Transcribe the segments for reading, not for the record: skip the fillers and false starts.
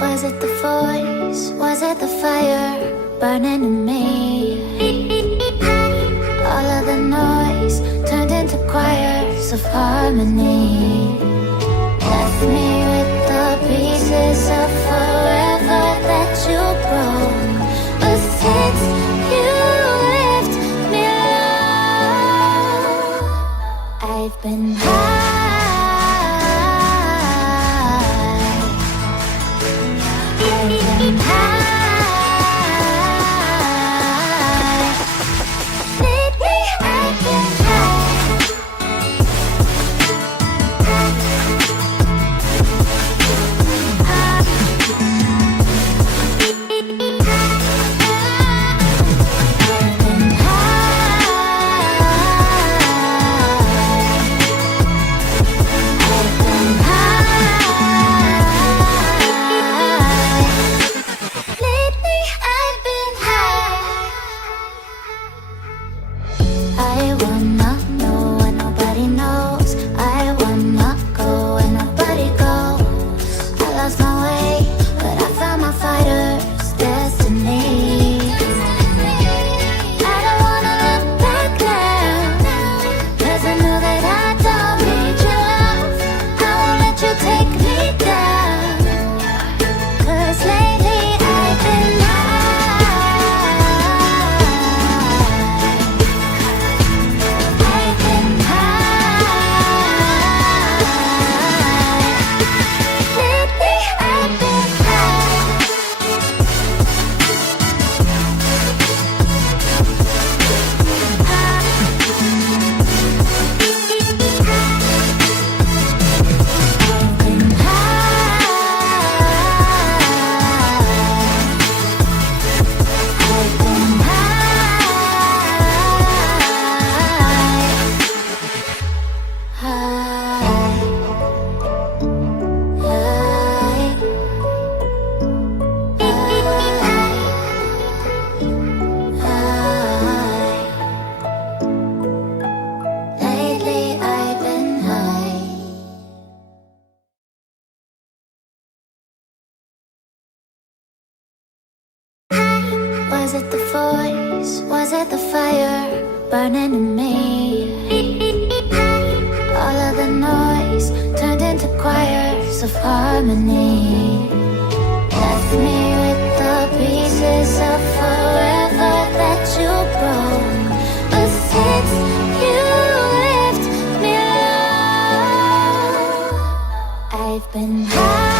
Was it the voice? Was it the fire burning in me? All of the noise turned into choirs of harmony. Left me with the pieces of forever that you broke. But since you left me alone, I've been high. Was it the voice? Was it the fire burning in me? All of the noise turned into choirs of harmony. Left me with the pieces of forever that you broke. But since you left me alone, I've been high.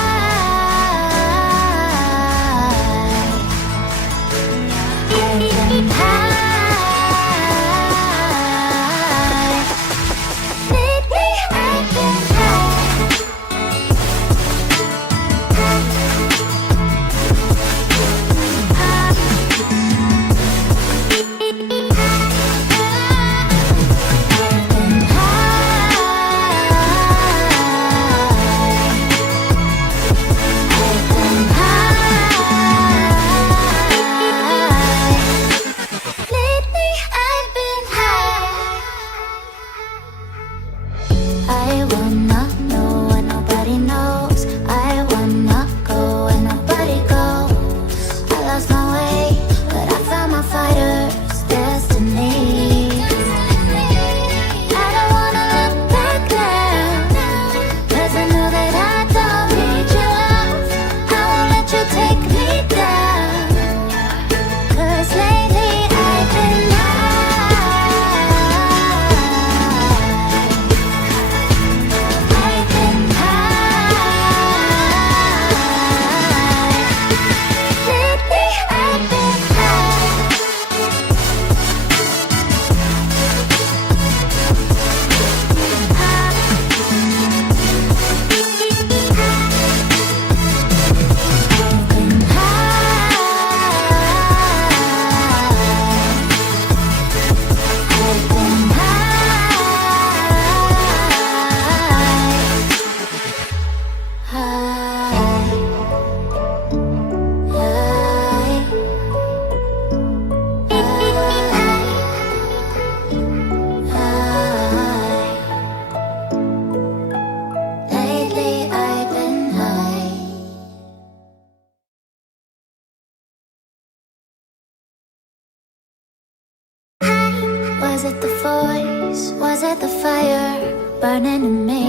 voice? Was it the fire burning in me?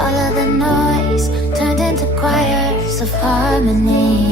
All of the noise turned into choirs of harmony.